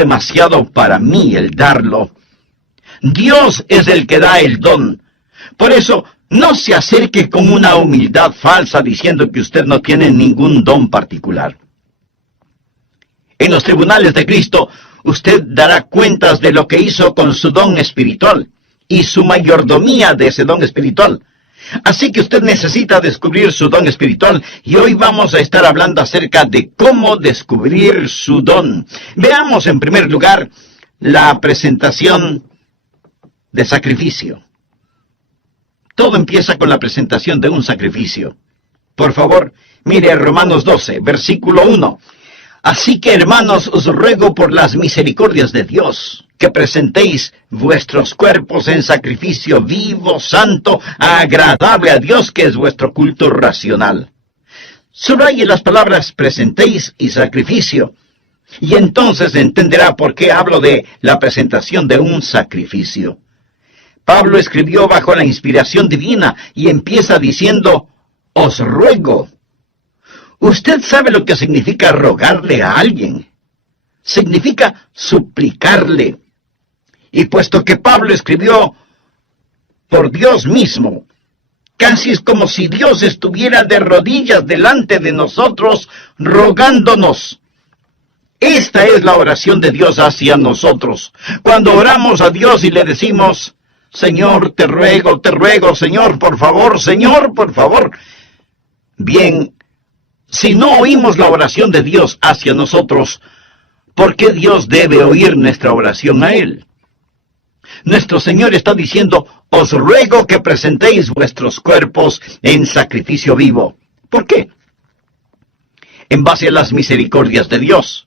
demasiado para mí el darlo. Dios es el que da el don. Por eso, no se acerque con una humildad falsa diciendo que usted no tiene ningún don particular. En los tribunales de Cristo, usted dará cuentas de lo que hizo con su don espiritual y su mayordomía de ese don espiritual. Así que usted necesita descubrir su don espiritual, y hoy vamos a estar hablando acerca de cómo descubrir su don. Veamos en primer lugar la presentación de sacrificio. Todo empieza con la presentación de un sacrificio. Por favor, mire Romanos 12, versículo 1. Así que, hermanos, os ruego por las misericordias de Dios, que presentéis vuestros cuerpos en sacrificio vivo, santo, agradable a Dios, que es vuestro culto racional. Subraye las palabras presentéis y sacrificio, y entonces entenderá por qué hablo de la presentación de un sacrificio. Pablo escribió bajo la inspiración divina y empieza diciendo, os ruego. Usted sabe lo que significa rogarle a alguien. Significa suplicarle. Y puesto que Pablo escribió por Dios mismo, casi es como si Dios estuviera de rodillas delante de nosotros, rogándonos. Esta es la oración de Dios hacia nosotros. Cuando oramos a Dios y le decimos, Señor, te ruego, Señor, por favor, Señor, por favor. Bien, si no oímos la oración de Dios hacia nosotros, ¿por qué Dios debe oír nuestra oración a Él? Nuestro Señor está diciendo, os ruego que presentéis vuestros cuerpos en sacrificio vivo. ¿Por qué? En base a las misericordias de Dios.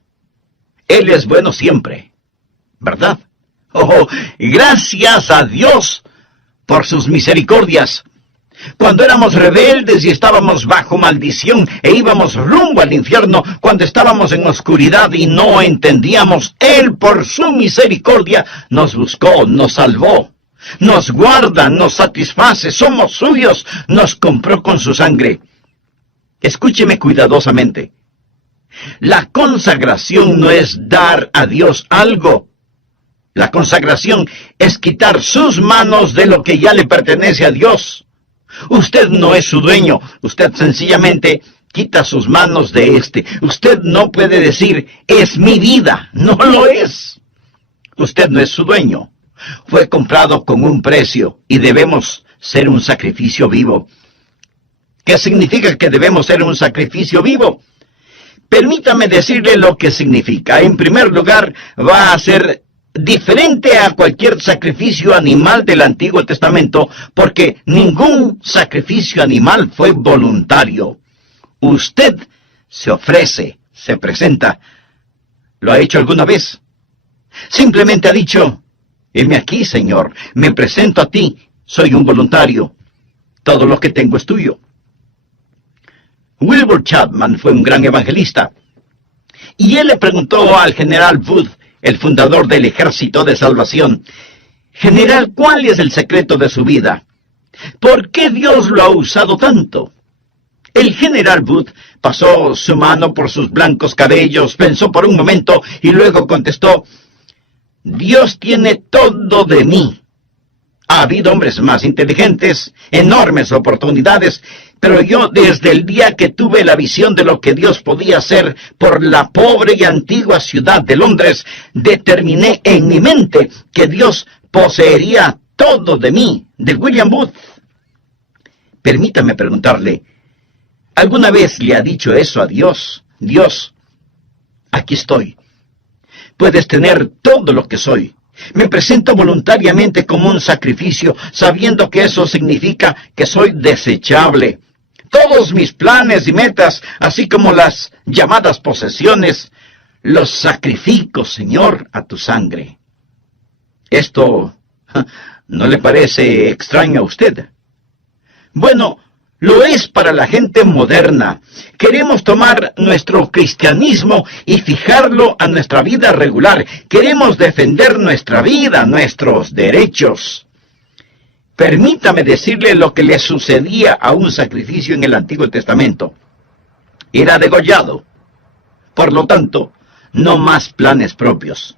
Él es bueno siempre, ¿verdad? Oh, gracias a Dios por sus misericordias. Cuando éramos rebeldes y estábamos bajo maldición e íbamos rumbo al infierno, cuando estábamos en oscuridad y no entendíamos, Él por su misericordia nos buscó, nos salvó, nos guarda, nos satisface, somos suyos, nos compró con su sangre. Escúcheme cuidadosamente. La consagración no es dar a Dios algo. La consagración es quitar sus manos de lo que ya le pertenece a Dios. Usted no es su dueño, usted sencillamente quita sus manos de éste. Usted no puede decir, es mi vida, no lo es. Usted no es su dueño. Fue comprado con un precio y debemos ser un sacrificio vivo. ¿Qué significa que debemos ser un sacrificio vivo? Permítame decirle lo que significa. En primer lugar, va a ser diferente a cualquier sacrificio animal del Antiguo Testamento, porque ningún sacrificio animal fue voluntario. Usted se ofrece, se presenta. ¿Lo ha hecho alguna vez? Simplemente ha dicho, heme aquí, Señor, me presento a ti, soy un voluntario. Todo lo que tengo es tuyo. Wilbur Chapman fue un gran evangelista, y él le preguntó al general Wood, el fundador del Ejército de Salvación, General, ¿cuál es el secreto de su vida? ¿Por qué Dios lo ha usado tanto? El general Wood pasó su mano por sus blancos cabellos, pensó por un momento y luego contestó, Dios tiene todo de mí. Ha habido hombres más inteligentes, enormes oportunidades, pero yo desde el día que tuve la visión de lo que Dios podía hacer por la pobre y antigua ciudad de Londres, determiné en mi mente que Dios poseería todo de mí, de William Booth. Permítame preguntarle, ¿alguna vez le ha dicho eso a Dios? Dios, aquí estoy. Puedes tener todo lo que soy. Me presento voluntariamente como un sacrificio, sabiendo que eso significa que soy desechable. Todos mis planes y metas, así como las llamadas posesiones, los sacrifico, Señor, a tu sangre. ¿Esto no le parece extraño a usted? Bueno, lo es para la gente moderna. Queremos tomar nuestro cristianismo y fijarlo a nuestra vida regular. Queremos defender nuestra vida, nuestros derechos. Permítame decirle lo que le sucedía a un sacrificio en el Antiguo Testamento. Era degollado. Por lo tanto, no más planes propios.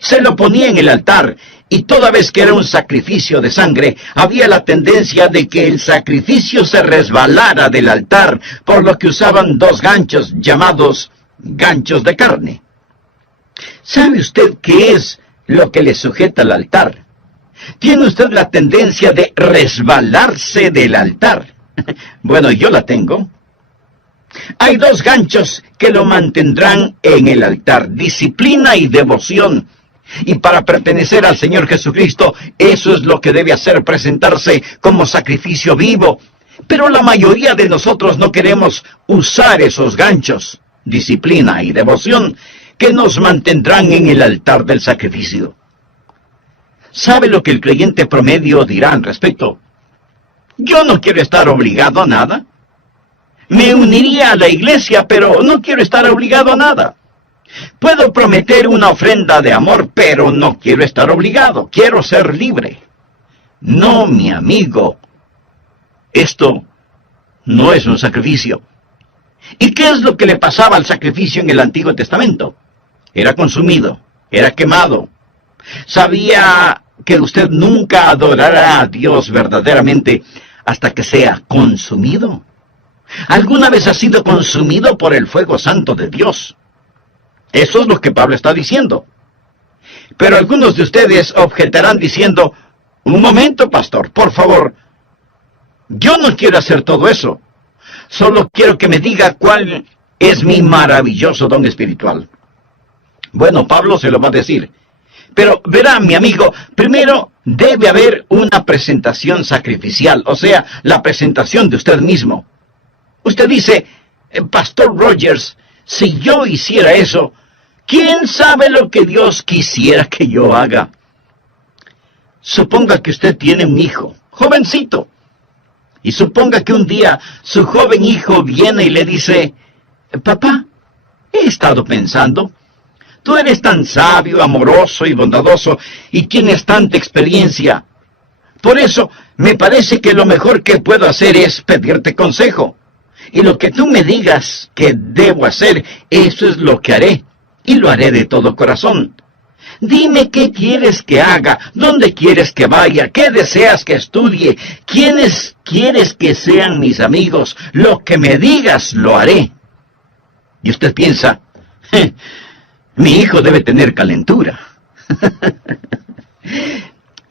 Se lo ponía en el altar, y toda vez que era un sacrificio de sangre, había la tendencia de que el sacrificio se resbalara del altar, por lo que usaban 2 ganchos llamados ganchos de carne. ¿Sabe usted qué es lo que le sujeta al altar? ¿Tiene usted la tendencia de resbalarse del altar? Bueno, yo la tengo. Hay 2 ganchos que lo mantendrán en el altar: disciplina y devoción. Y para pertenecer al Señor Jesucristo, eso es lo que debe hacer, presentarse como sacrificio vivo. Pero la mayoría de nosotros no queremos usar esos ganchos, disciplina y devoción, que nos mantendrán en el altar del sacrificio. ¿Sabe lo que el creyente promedio dirá al respecto? Yo no quiero estar obligado a nada. Me uniría a la iglesia, pero no quiero estar obligado a nada. Puedo prometer una ofrenda de amor, pero no quiero estar obligado. Quiero ser libre. No, mi amigo. Esto no es un sacrificio. ¿Y qué es lo que le pasaba al sacrificio en el Antiguo Testamento? Era consumido, era quemado. ¿Sabía que usted nunca adorará a Dios verdaderamente hasta que sea consumido? ¿Alguna vez ha sido consumido por el fuego santo de Dios? Eso es lo que Pablo está diciendo. Pero algunos de ustedes objetarán diciendo: un momento, pastor, por favor. Yo no quiero hacer todo eso. Solo quiero que me diga cuál es mi maravilloso don espiritual. Bueno, Pablo se lo va a decir. Pero verá, mi amigo, primero debe haber una presentación sacrificial, o sea, la presentación de usted mismo. Usted dice: Pastor Rogers, si yo hiciera eso, ¿quién sabe lo que Dios quisiera que yo haga? Suponga que usted tiene un hijo, jovencito, y suponga que un día su joven hijo viene y le dice: papá, he estado pensando, tú eres tan sabio, amoroso y bondadoso, y tienes tanta experiencia. Por eso, me parece que lo mejor que puedo hacer es pedirte consejo. Y lo que tú me digas que debo hacer, eso es lo que haré, y lo haré de todo corazón. Dime qué quieres que haga, dónde quieres que vaya, qué deseas que estudie, quiénes quieres que sean mis amigos. Lo que me digas, lo haré. Y usted piensa: mi hijo debe tener calentura.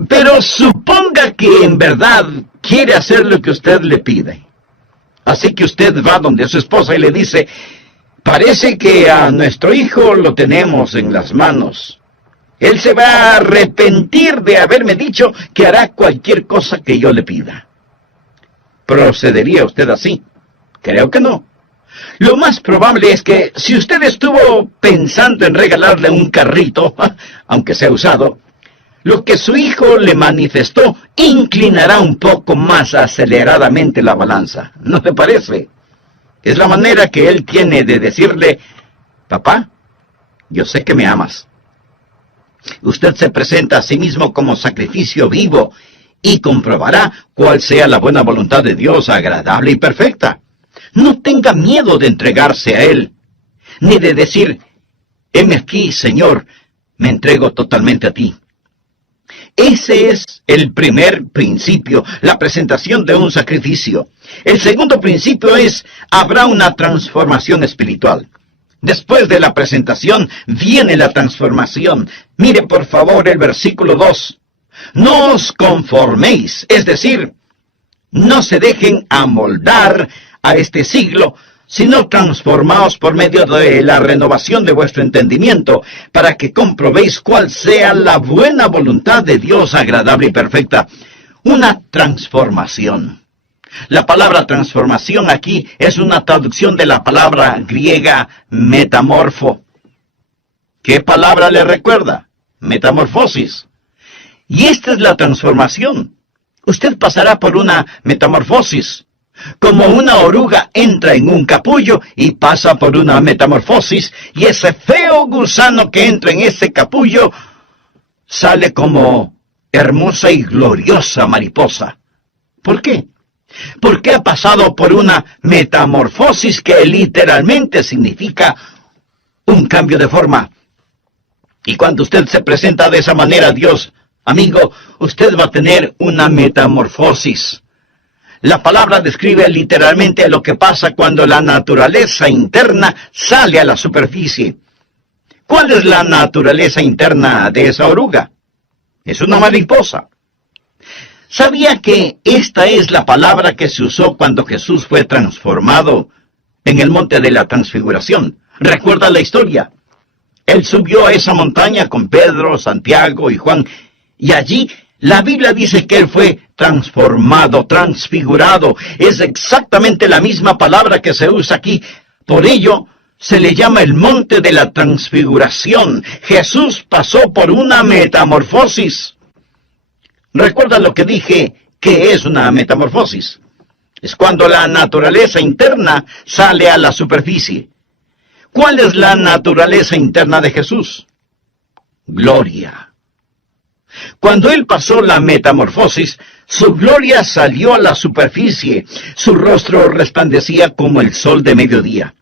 Pero suponga que en verdad quiere hacer lo que usted le pide. Así que usted va donde su esposa y le dice: parece que a nuestro hijo lo tenemos en las manos. Él se va a arrepentir de haberme dicho que hará cualquier cosa que yo le pida. ¿Procedería usted así? Creo que no. Lo más probable es que si usted estuvo pensando en regalarle un carrito, aunque sea usado, lo que su hijo le manifestó inclinará un poco más aceleradamente la balanza. ¿No le parece? Es la manera que él tiene de decirle: papá, yo sé que me amas. Usted se presenta a sí mismo como sacrificio vivo y comprobará cuál sea la buena voluntad de Dios, agradable y perfecta. No tenga miedo de entregarse a Él, ni de decir: heme aquí, Señor, me entrego totalmente a ti. Ese es el primer principio, la presentación de un sacrificio. El segundo principio es: habrá una transformación espiritual. Después de la presentación viene la transformación. Mire por favor el versículo 2. No os conforméis, es decir, no se dejen amoldar a este siglo, sino transformaos por medio de la renovación de vuestro entendimiento, para que comprobéis cuál sea la buena voluntad de Dios, agradable y perfecta. Una transformación. La palabra transformación aquí es una traducción de la palabra griega metamorfo. ¿Qué palabra le recuerda? Metamorfosis. Y esta es la transformación. Usted pasará por una metamorfosis. Como una oruga entra en un capullo y pasa por una metamorfosis, y ese feo gusano que entra en ese capullo sale como hermosa y gloriosa mariposa. ¿Por qué? Porque ha pasado por una metamorfosis que literalmente significa un cambio de forma. Y cuando usted se presenta de esa manera a Dios, amigo, usted va a tener una metamorfosis. La palabra describe literalmente lo que pasa cuando la naturaleza interna sale a la superficie. ¿Cuál es la naturaleza interna de esa oruga? Es una mariposa. ¿Sabía que esta es la palabra que se usó cuando Jesús fue transformado en el monte de la transfiguración? ¿Recuerda la historia? Él subió a esa montaña con Pedro, Santiago y Juan, y allí la Biblia dice que él fue transformado, transfigurado. Es exactamente la misma palabra que se usa aquí. Por ello, se le llama el monte de la transfiguración. Jesús pasó por una metamorfosis. ¿Recuerda lo que dije? ¿Qué es una metamorfosis? Es cuando la naturaleza interna sale a la superficie. ¿Cuál es la naturaleza interna de Jesús? Gloria. Cuando Él pasó la metamorfosis, su gloria salió a la superficie. Su rostro resplandecía como el sol de mediodía.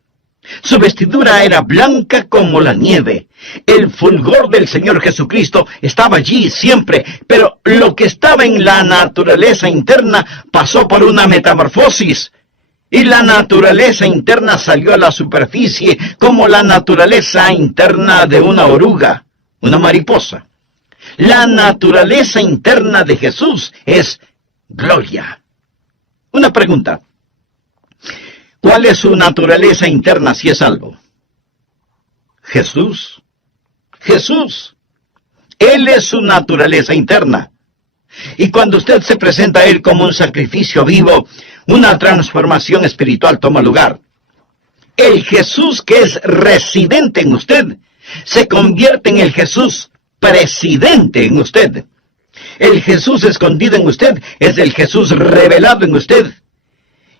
Su vestidura era blanca como la nieve. El fulgor del Señor Jesucristo estaba allí siempre, pero lo que estaba en la naturaleza interna pasó por una metamorfosis. Y la naturaleza interna salió a la superficie como la naturaleza interna de una oruga, una mariposa. La naturaleza interna de Jesús es gloria. Una pregunta. ¿Cuál es su naturaleza interna si es salvo? Jesús. Jesús. Él es su naturaleza interna. Y cuando usted se presenta a Él como un sacrificio vivo, una transformación espiritual toma lugar. El Jesús que es residente en usted se convierte en el Jesús presidente en usted. El Jesús escondido en usted es el Jesús revelado en usted.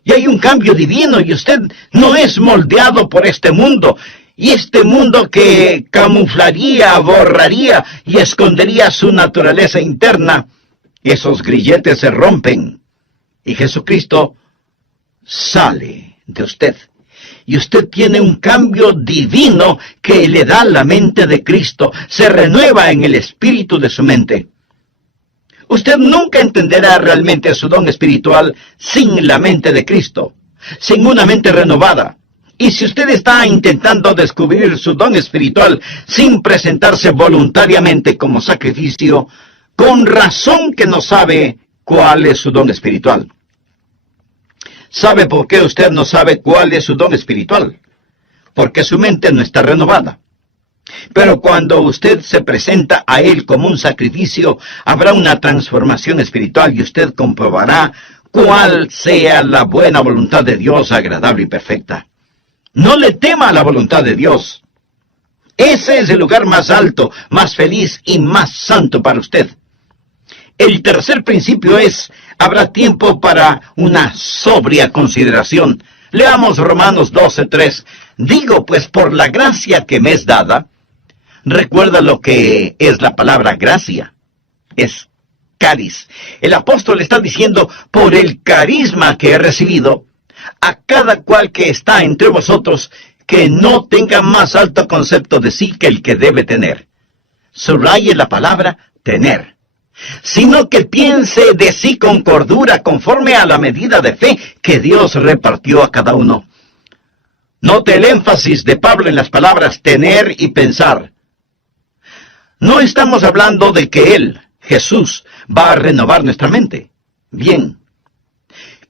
Y hay un cambio divino y usted no es moldeado por este mundo. Y este mundo que camuflaría, borraría y escondería su naturaleza interna, esos grilletes se rompen. Y Jesucristo sale de usted. Y usted tiene un cambio divino que le da la mente de Cristo. Se renueva en el espíritu de su mente. Usted nunca entenderá realmente su don espiritual sin la mente de Cristo, sin una mente renovada. Y si usted está intentando descubrir su don espiritual sin presentarse voluntariamente como sacrificio, con razón que no sabe cuál es su don espiritual. ¿Sabe por qué usted no sabe cuál es su don espiritual? Porque su mente no está renovada. Pero cuando usted se presenta a Él como un sacrificio, habrá una transformación espiritual y usted comprobará cuál sea la buena voluntad de Dios, agradable y perfecta. No le tema a la voluntad de Dios. Ese es el lugar más alto, más feliz y más santo para usted. El tercer principio es, habrá tiempo para una sobria consideración. Leamos Romanos 12:3. Digo, pues, por la gracia que me es dada. Recuerda lo que es la palabra gracia. Es caris. El apóstol está diciendo, por el carisma que he recibido, a cada cual que está entre vosotros, que no tenga más alto concepto de sí que el que debe tener. Subraye la palabra tener. Sino que piense de sí con cordura, conforme a la medida de fe que Dios repartió a cada uno. Note el énfasis de Pablo en las palabras tener y pensar. No estamos hablando de que Él, Jesús, va a renovar nuestra mente. Bien.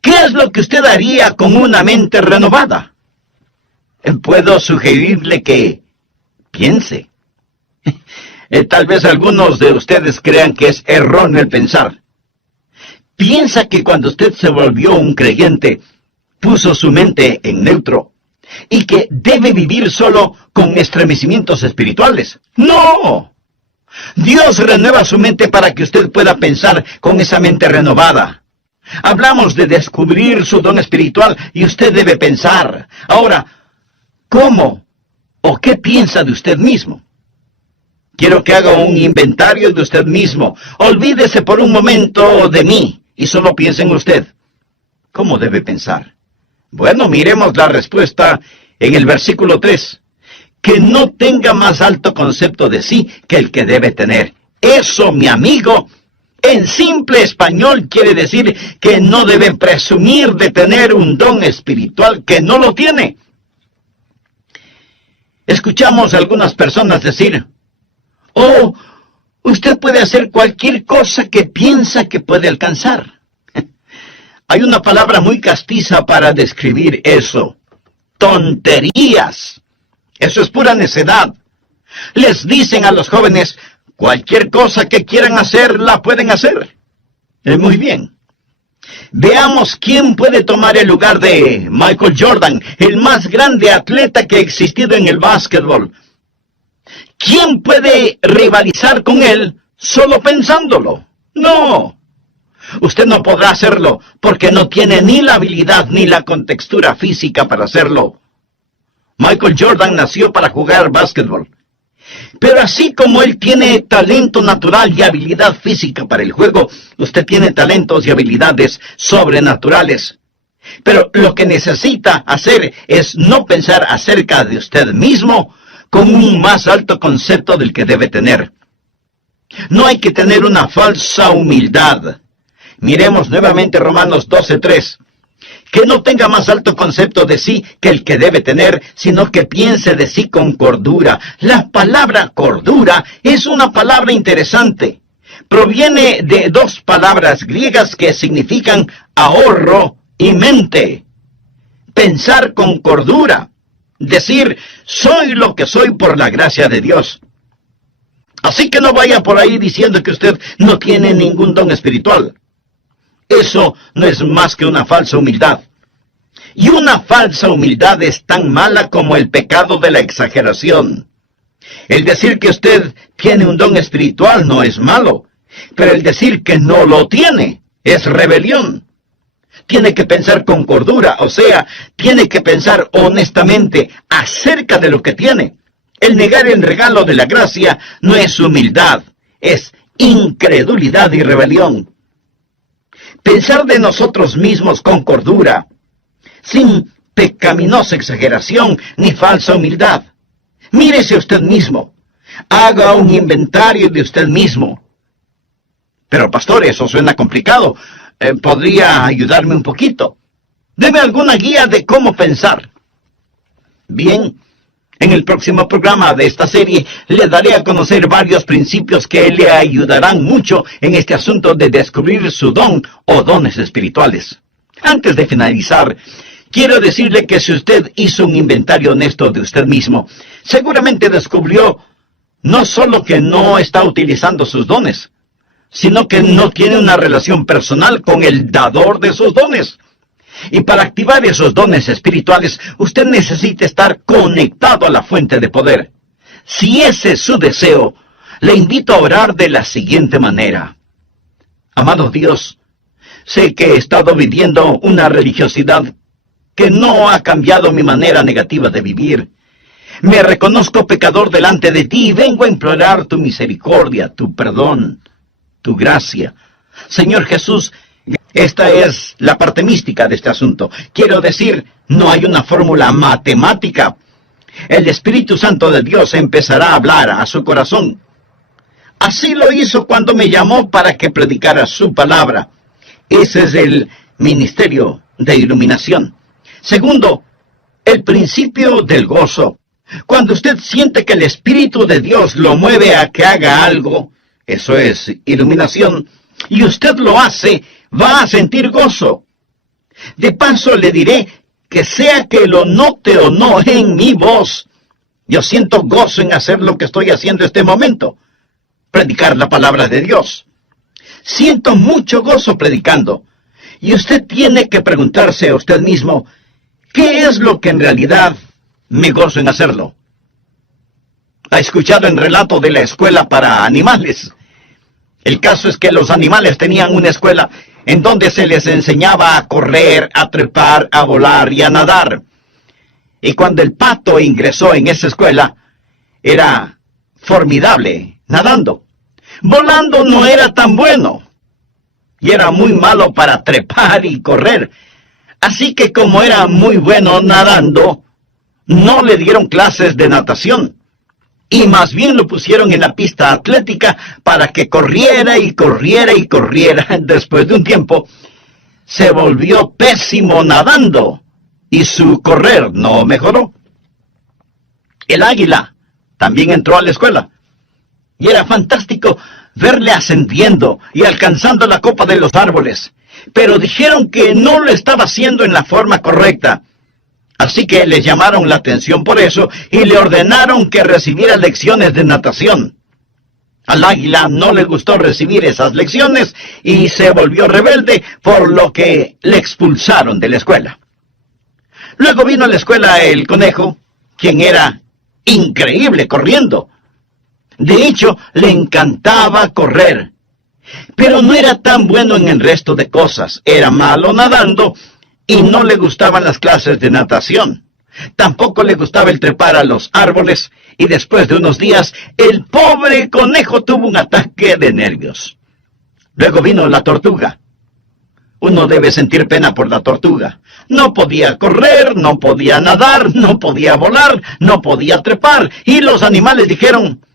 ¿Qué es lo que usted haría con una mente renovada? Puedo sugerirle que piense. Tal vez algunos de ustedes crean que es erróneo el pensar. Piensa que cuando usted se volvió un creyente, puso su mente en neutro, y que debe vivir solo con estremecimientos espirituales. ¡No! Dios renueva su mente para que usted pueda pensar con esa mente renovada. Hablamos de descubrir su don espiritual y usted debe pensar. Ahora, ¿cómo o qué piensa de usted mismo? Quiero que haga un inventario de usted mismo. Olvídese por un momento de mí y solo piense en usted. ¿Cómo debe pensar? Bueno, miremos la respuesta en el versículo 3. que no tenga más alto concepto de sí que el que debe tener. Eso, mi amigo, en simple español quiere decir que no debe presumir de tener un don espiritual que no lo tiene. Escuchamos a algunas personas decir, oh, usted puede hacer cualquier cosa que piensa que puede alcanzar. Hay una palabra muy castiza para describir eso. Tonterías. Eso es pura necedad. Les dicen a los jóvenes, cualquier cosa que quieran hacer, la pueden hacer. Muy bien. Veamos quién puede tomar el lugar de Michael Jordan, el más grande atleta que ha existido en el básquetbol. ¿Quién puede rivalizar con él solo pensándolo? No. Usted no podrá hacerlo porque no tiene ni la habilidad ni la contextura física para hacerlo. Michael Jordan nació para jugar básquetbol. Pero así como él tiene talento natural y habilidad física para el juego, usted tiene talentos y habilidades sobrenaturales. Pero lo que necesita hacer es no pensar acerca de usted mismo con un más alto concepto del que debe tener. No hay que tener una falsa humildad. Miremos nuevamente Romanos 12:3. Que no tenga más alto concepto de sí que el que debe tener, sino que piense de sí con cordura. La palabra cordura es una palabra interesante. Proviene de dos palabras griegas que significan ahorro y mente. Pensar con cordura. Decir, soy lo que soy por la gracia de Dios. Así que no vaya por ahí diciendo que usted no tiene ningún don espiritual. Eso no es más que una falsa humildad. Y una falsa humildad es tan mala como el pecado de la exageración. El decir que usted tiene un don espiritual no es malo, pero el decir que no lo tiene es rebelión. Tiene que pensar con cordura, o sea, tiene que pensar honestamente acerca de lo que tiene. El negar el regalo de la gracia no es humildad, es incredulidad y rebelión. Pensar de nosotros mismos con cordura, sin pecaminosa exageración ni falsa humildad. Mírese usted mismo. Haga un inventario de usted mismo. Pero, pastor, eso suena complicado. ¿Podría ayudarme un poquito? Deme alguna guía de cómo pensar. Bien, en el próximo programa de esta serie le daré a conocer varios principios que le ayudarán mucho en este asunto de descubrir su don o dones espirituales. Antes de finalizar, quiero decirle que si usted hizo un inventario honesto de usted mismo, seguramente descubrió no solo que no está utilizando sus dones, sino que no tiene una relación personal con el dador de sus dones. Y para activar esos dones espirituales, usted necesita estar conectado a la fuente de poder. Si ese es su deseo, le invito a orar de la siguiente manera. Amado Dios, sé que he estado viviendo una religiosidad que no ha cambiado mi manera negativa de vivir. Me reconozco pecador delante de ti y vengo a implorar tu misericordia, tu perdón, tu gracia. Señor Jesús, esta es la parte mística de este asunto. Quiero decir, no hay una fórmula matemática. El Espíritu Santo de Dios empezará a hablar a su corazón. Así lo hizo cuando me llamó para que predicara su palabra. Ese es el ministerio de iluminación. Segundo, el principio del gozo. Cuando usted siente que el Espíritu de Dios lo mueve a que haga algo, eso es iluminación, y usted lo hace, va a sentir gozo. De paso le diré que sea que lo note o no en mi voz, yo siento gozo en hacer lo que estoy haciendo en este momento, predicar la palabra de Dios. Siento mucho gozo predicando, y usted tiene que preguntarse a usted mismo, ¿qué es lo que en realidad me gozo en hacerlo? ¿Ha escuchado el relato de la escuela para animales? El caso es que los animales tenían una escuela en donde se les enseñaba a correr, a trepar, a volar y a nadar. Y cuando el pato ingresó en esa escuela, era formidable nadando. Volando no era tan bueno. Y era muy malo para trepar y correr. Así que como era muy bueno nadando, no le dieron clases de natación, y más bien lo pusieron en la pista atlética para que corriera y corriera y corriera. Después de un tiempo, se volvió pésimo nadando, y su correr no mejoró. El águila también entró a la escuela, y era fantástico verle ascendiendo y alcanzando la copa de los árboles, pero dijeron que no lo estaba haciendo en la forma correcta. Así que le llamaron la atención por eso y le ordenaron que recibiera lecciones de natación. Al águila no le gustó recibir esas lecciones y se volvió rebelde, por lo que le expulsaron de la escuela. Luego vino a la escuela el conejo, quien era increíble corriendo. De hecho, le encantaba correr, pero no era tan bueno en el resto de cosas. Era malo nadando y no le gustaban las clases de natación. Tampoco le gustaba el trepar a los árboles, y después de unos días, el pobre conejo tuvo un ataque de nervios. Luego vino la tortuga. Uno debe sentir pena por la tortuga. No podía correr, no podía nadar, no podía volar, no podía trepar, y los animales dijeron: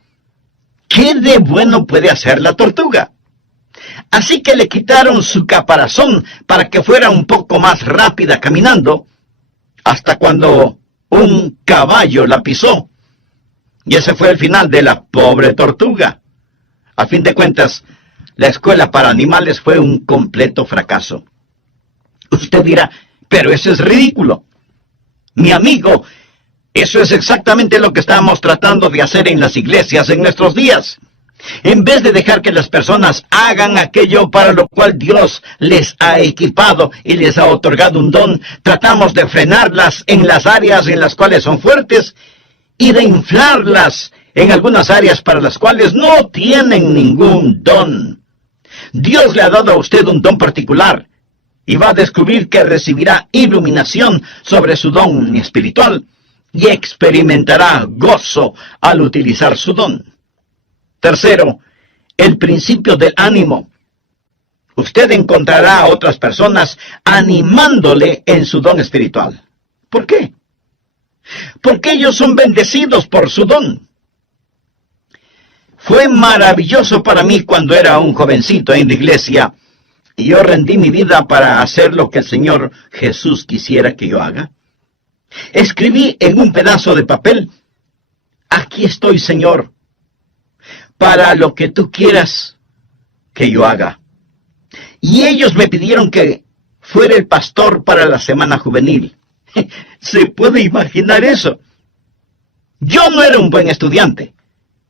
¿qué de bueno puede hacer la tortuga? Así que le quitaron su caparazón para que fuera un poco más rápida caminando, hasta cuando un caballo la pisó. Y ese fue el final de la pobre tortuga. A fin de cuentas, la escuela para animales fue un completo fracaso. Usted dirá: pero eso es ridículo. Mi amigo, eso es exactamente lo que estamos tratando de hacer en las iglesias en nuestros días. En vez de dejar que las personas hagan aquello para lo cual Dios les ha equipado y les ha otorgado un don, tratamos de frenarlas en las áreas en las cuales son fuertes y de inflarlas en algunas áreas para las cuales no tienen ningún don. Dios le ha dado a usted un don particular y va a descubrir que recibirá iluminación sobre su don espiritual y experimentará gozo al utilizar su don. Tercero, el principio del ánimo. Usted encontrará a otras personas animándole en su don espiritual. ¿Por qué? Porque ellos son bendecidos por su don. Fue maravilloso para mí cuando era un jovencito en la iglesia y yo rendí mi vida para hacer lo que el Señor Jesús quisiera que yo haga. Escribí en un pedazo de papel: aquí estoy, Señor, para lo que tú quieras que yo haga. Y ellos me pidieron que fuera el pastor para la semana juvenil. ¿Se puede imaginar eso? Yo no era un buen estudiante.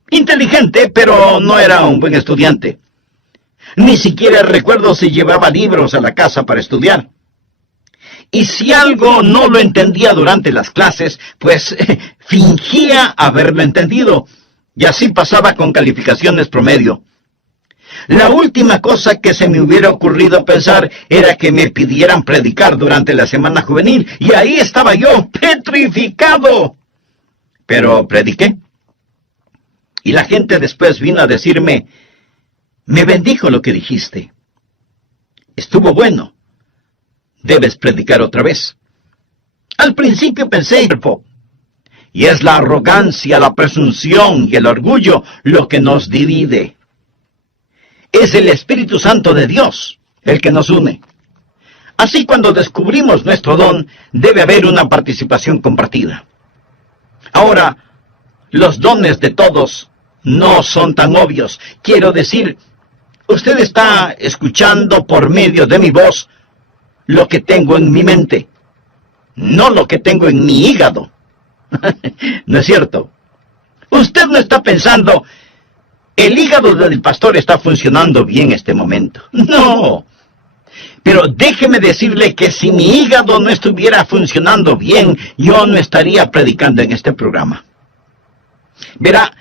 Inteligente, pero no era un buen estudiante. Ni siquiera recuerdo si llevaba libros a la casa para estudiar. Y si algo no lo entendía durante las clases, pues fingía haberlo entendido. Y así pasaba con calificaciones promedio. La última cosa que se me hubiera ocurrido pensar era que me pidieran predicar durante la semana juvenil. Y ahí estaba yo, petrificado. Pero prediqué. Y la gente después vino a decirme: me bendijo lo que dijiste. Estuvo bueno. Debes predicar otra vez. Al principio pensé: y es la arrogancia, la presunción y el orgullo lo que nos divide. Es el Espíritu Santo de Dios el que nos une. Así, cuando descubrimos nuestro don, debe haber una participación compartida. Ahora, los dones de todos no son tan obvios. Quiero decir, usted está escuchando por medio de mi voz lo que tengo en mi mente, no lo que tengo en mi hígado. ¿No es cierto? Usted no está pensando: el hígado del pastor está funcionando bien este momento. No. Pero déjeme decirle que si mi hígado no estuviera funcionando bien, yo no estaría predicando en este programa. Verá,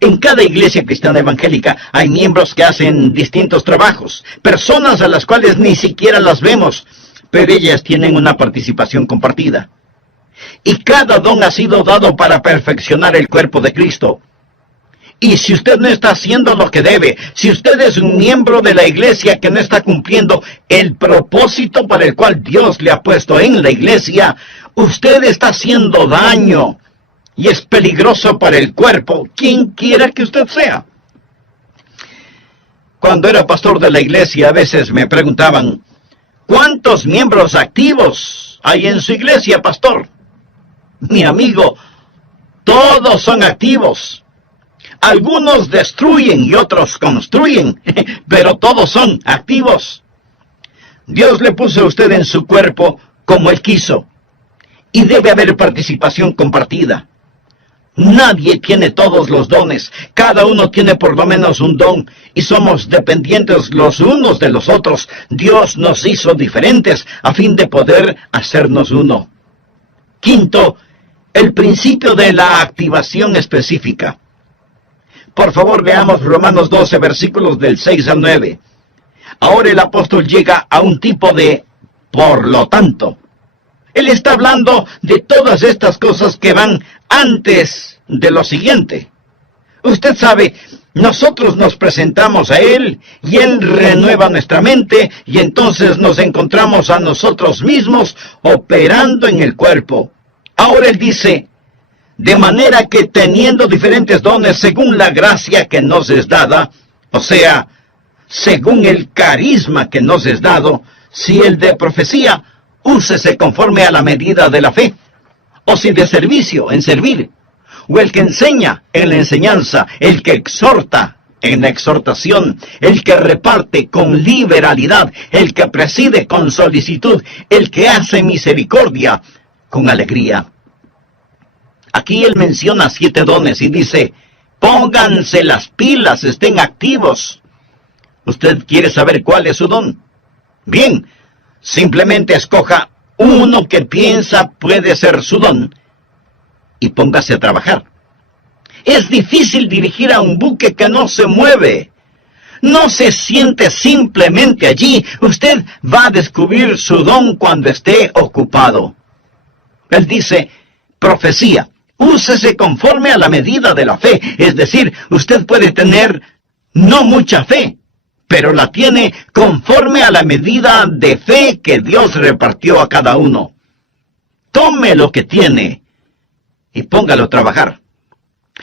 en cada iglesia cristiana evangélica hay miembros que hacen distintos trabajos, personas a las cuales ni siquiera las vemos, pero ellas tienen una participación compartida. Y cada don ha sido dado para perfeccionar el cuerpo de Cristo. Y si usted no está haciendo lo que debe, si usted es un miembro de la iglesia que no está cumpliendo el propósito para el cual Dios le ha puesto en la iglesia, Usted está haciendo daño y es peligroso para el cuerpo, quien quiera que usted sea. Cuando era pastor de la iglesia, a veces me preguntaban, ¿cuántos miembros activos hay en su iglesia, pastor? Mi amigo, todos son activos. Algunos destruyen y otros construyen, pero todos son activos. Dios le puso a usted en su cuerpo como Él quiso, y debe haber participación compartida. Nadie tiene todos los dones, cada uno tiene por lo menos un don, y somos dependientes los unos de los otros. Dios nos hizo diferentes a fin de poder hacernos uno. Quinto, el principio de la activación específica. Por favor, veamos Romanos 12, versículos del 6 al 9. Ahora el apóstol llega a un tipo de por lo tanto. Él está hablando de todas estas cosas que van antes de lo siguiente. Usted sabe, nosotros nos presentamos a Él y Él renueva nuestra mente y entonces nos encontramos a nosotros mismos operando en el cuerpo. Ahora Él dice, de manera que teniendo diferentes dones según la gracia que nos es dada, o sea, según el carisma que nos es dado, si el de profecía, úsese conforme a la medida de la fe, o si de servicio, en servir, o el que enseña, en la enseñanza, el que exhorta, en la exhortación, el que reparte con liberalidad, el que preside con solicitud, el que hace misericordia con alegría. Aquí él menciona 7 dones y dice, pónganse las pilas, estén activos. ¿Usted quiere saber cuál es su don? Bien, simplemente escoja uno que piensa puede ser su don y póngase a trabajar. Es difícil dirigir a un buque que no se mueve. No se siente simplemente allí. Usted va a descubrir su don cuando esté ocupado. Él dice, profecía, úsese conforme a la medida de la fe. Es decir, usted puede tener no mucha fe, pero la tiene conforme a la medida de fe que Dios repartió a cada uno. Tome lo que tiene y póngalo a trabajar.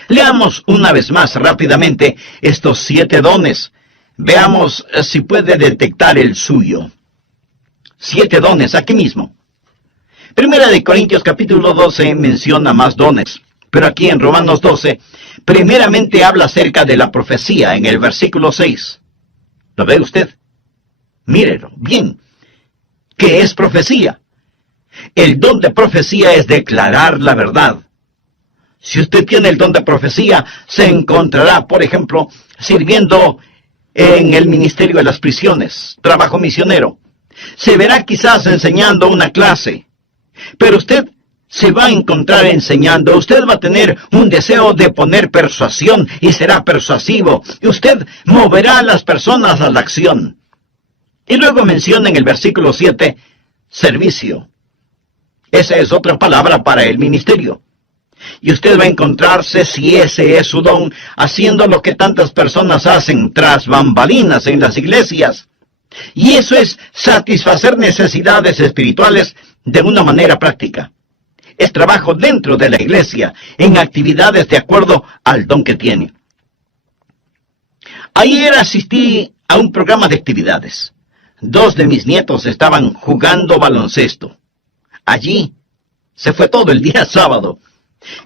Leamos una vez más rápidamente estos 7 dones. Veamos si puede detectar el suyo. 7 dones aquí mismo. Primera de Corintios capítulo 12 menciona más dones, pero aquí en Romanos 12, primeramente habla acerca de la profecía en el versículo 6. ¿Lo ve usted? Mírelo, bien. ¿Qué es profecía? El don de profecía es declarar la verdad. Si usted tiene el don de profecía, se encontrará, por ejemplo, sirviendo en el ministerio de las prisiones, trabajo misionero. Se verá quizás enseñando una clase, pero usted se va a encontrar enseñando. Usted va a tener un deseo de poner persuasión y será persuasivo. Y usted moverá a las personas a la acción. Y luego menciona en el versículo 7, servicio. Esa es otra palabra para el ministerio. Y usted va a encontrarse, si ese es su don, haciendo lo que tantas personas hacen tras bambalinas en las iglesias. Y eso es satisfacer necesidades espirituales de una manera práctica. Es trabajo dentro de la iglesia, en actividades de acuerdo al don que tiene. Ayer asistí a un programa de actividades. 2 de mis nietos estaban jugando baloncesto. Allí se fue todo el día sábado.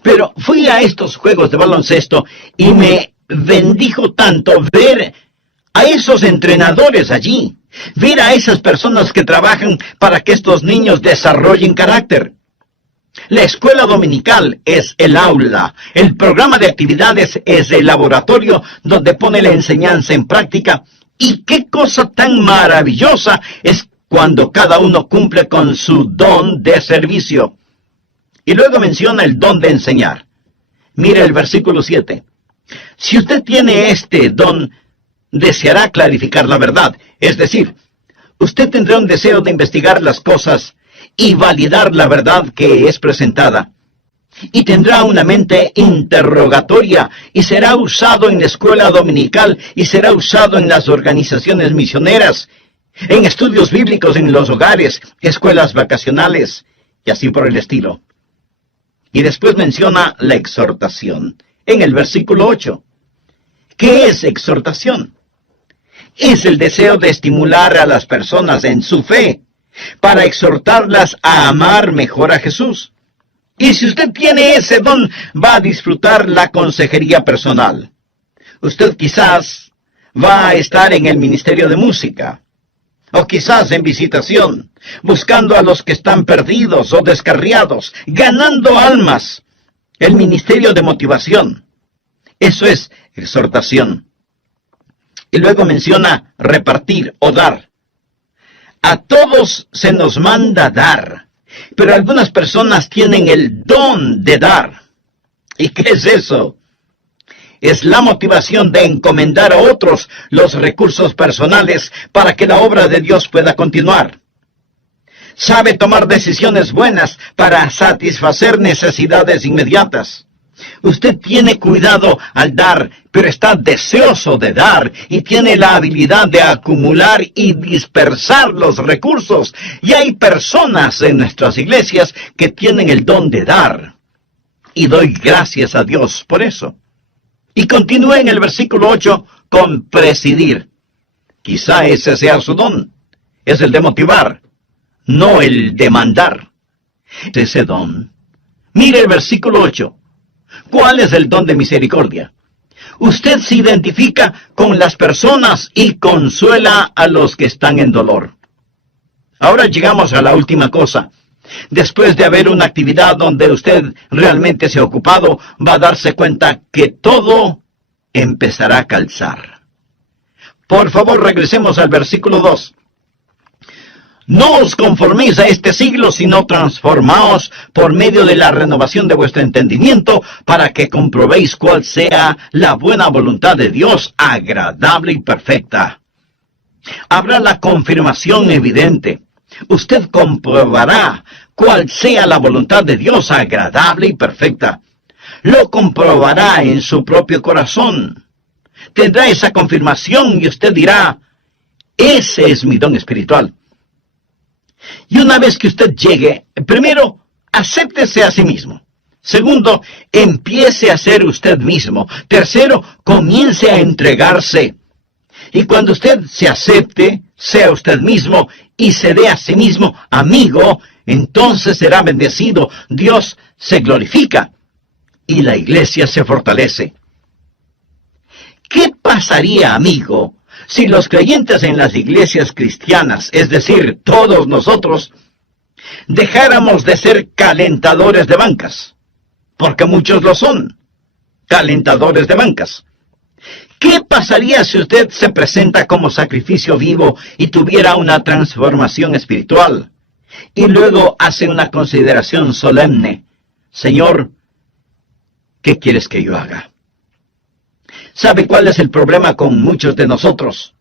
Pero fui a estos juegos de baloncesto y me bendijo tanto ver a esos entrenadores allí, ver a esas personas que trabajan para que estos niños desarrollen carácter. La escuela dominical es el aula, el programa de actividades es el laboratorio donde pone la enseñanza en práctica, y qué cosa tan maravillosa es cuando cada uno cumple con su don de servicio. Y luego menciona el don de enseñar. Mire el versículo 7. Si usted tiene este don, deseará clarificar la verdad. Es decir, usted tendrá un deseo de investigar las cosas y validar la verdad que es presentada. Y tendrá una mente interrogatoria y será usado en la escuela dominical y será usado en las organizaciones misioneras, en estudios bíblicos en los hogares, escuelas vacacionales y así por el estilo. Y después menciona la exhortación en el versículo 8. ¿Qué es exhortación? Es el deseo de estimular a las personas en su fe, para exhortarlas a amar mejor a Jesús. Y si usted tiene ese don, va a disfrutar la consejería personal. Usted quizás va a estar en el ministerio de música, o quizás en visitación, buscando a los que están perdidos o descarriados, ganando almas. El ministerio de motivación. Eso es exhortación. Y luego menciona repartir o dar. A todos se nos manda dar, pero algunas personas tienen el don de dar. ¿Y qué es eso? Es la motivación de encomendar a otros los recursos personales para que la obra de Dios pueda continuar. Sabe tomar decisiones buenas para satisfacer necesidades inmediatas. Usted tiene cuidado al dar, pero está deseoso de dar y tiene la habilidad de acumular y dispersar los recursos. Y hay personas en nuestras iglesias que tienen el don de dar. Y doy gracias a Dios por eso. Y continúa en el versículo 8 con presidir. Quizá ese sea su don. Es el de motivar, no el de mandar. Ese don. Mire el versículo 8. ¿Cuál es el don de misericordia? Usted se identifica con las personas y consuela a los que están en dolor. Ahora llegamos a la última cosa. Después de haber una actividad donde usted realmente se ha ocupado, va a darse cuenta que todo empezará a calzar. Por favor, regresemos al versículo 2. No os conforméis a este siglo, sino transformaos por medio de la renovación de vuestro entendimiento, para que comprobéis cuál sea la buena voluntad de Dios, agradable y perfecta. Habrá la confirmación evidente. Usted comprobará cuál sea la voluntad de Dios, agradable y perfecta. Lo comprobará en su propio corazón. Tendrá esa confirmación y usted dirá, ese es mi don espiritual. Y una vez que usted llegue, primero, acéptese a sí mismo. Segundo, empiece a ser usted mismo. Tercero, comience a entregarse. Y cuando usted se acepte, sea usted mismo y se dé a sí mismo amigo, entonces será bendecido. Dios se glorifica y la iglesia se fortalece. ¿Qué pasaría, amigo, si los creyentes en las iglesias cristianas, es decir, todos nosotros, dejáramos de ser calentadores de bancas? Porque muchos lo son, calentadores de bancas. ¿Qué pasaría si usted se presenta como sacrificio vivo y tuviera una transformación espiritual? Y luego hace una consideración solemne. Señor, ¿qué quieres que yo haga? ¿Sabe cuál es el problema con muchos de nosotros?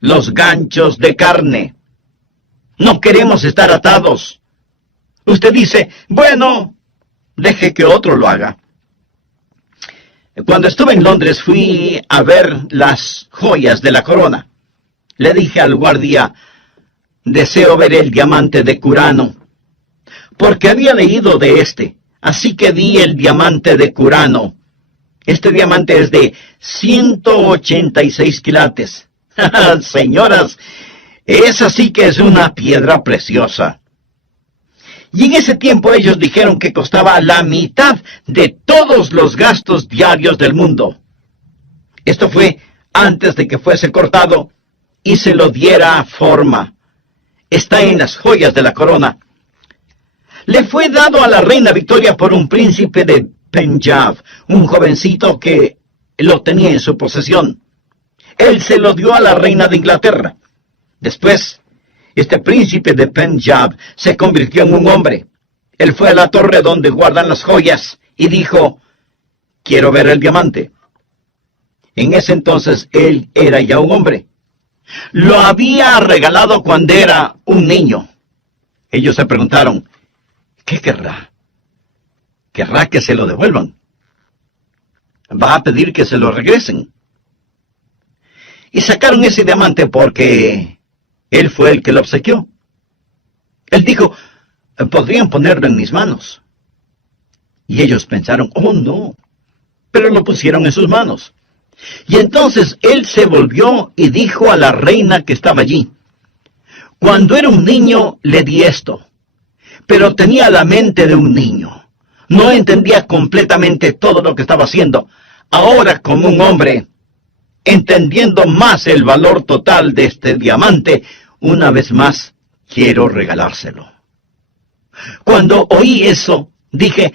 Los ganchos de carne. No queremos estar atados. Usted dice, bueno, deje que otro lo haga. Cuando estuve en Londres fui a ver las joyas de la corona. Le dije al guardia, deseo ver el diamante de Curano, porque había leído de este. Así que di el diamante de Curano. Este diamante es de 186 quilates. Señoras, esa sí que es una piedra preciosa. Y en ese tiempo ellos dijeron que costaba la mitad de todos los gastos diarios del mundo. Esto fue antes de que fuese cortado y se lo diera forma. Está en las joyas de la corona. Le fue dado a la reina Victoria por un príncipe de Punjab, un jovencito que lo tenía en su posesión. Él se lo dio a la reina de Inglaterra. Después, este príncipe de Punjab se convirtió en un hombre. Él fue a la torre donde guardan las joyas y dijo, quiero ver el diamante. En ese entonces él era ya un hombre. Lo había regalado cuando era un niño. Ellos se preguntaron, ¿qué querrá? ¿Querrá que se lo devuelvan? ¿Va a pedir que se lo regresen? Y sacaron ese diamante porque él fue el que lo obsequió. Él dijo, podrían ponerlo en mis manos. Y ellos pensaron, oh no, pero lo pusieron en sus manos. Y entonces él se volvió y dijo a la reina que estaba allí, cuando era un niño le di esto, pero tenía la mente de un niño. No entendía completamente todo lo que estaba haciendo. Ahora, como un hombre, entendiendo más el valor total de este diamante, una vez más quiero regalárselo. Cuando oí eso, dije,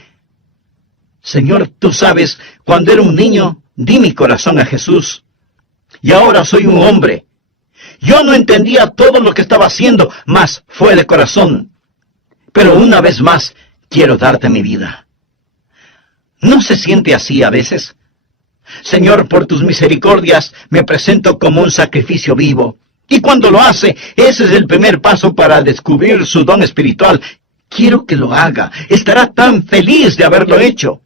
Señor, tú sabes, cuando era un niño, di mi corazón a Jesús. Y ahora soy un hombre. Yo no entendía todo lo que estaba haciendo, mas fue de corazón. Pero una vez más, quiero darte mi vida. ¿No se siente así a veces? Señor, por tus misericordias, me presento como un sacrificio vivo. Y cuando lo hace, ese es el primer paso para descubrir su don espiritual. Quiero que lo haga. Estará tan feliz de haberlo hecho.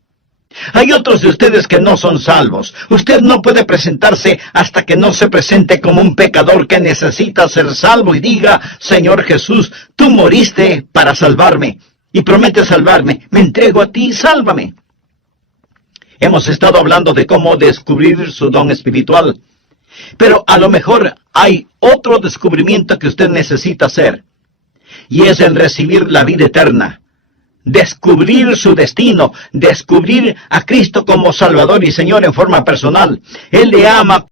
Hay otros de ustedes que no son salvos. Usted no puede presentarse hasta que no se presente como un pecador que necesita ser salvo y diga, Señor Jesús, tú moriste para salvarme y prometes salvarme. Me entrego a ti, sálvame. Hemos estado hablando de cómo descubrir su don espiritual, pero a lo mejor hay otro descubrimiento que usted necesita hacer, y es el recibir la vida eterna, descubrir su destino, descubrir a Cristo como Salvador y Señor en forma personal. Él le ama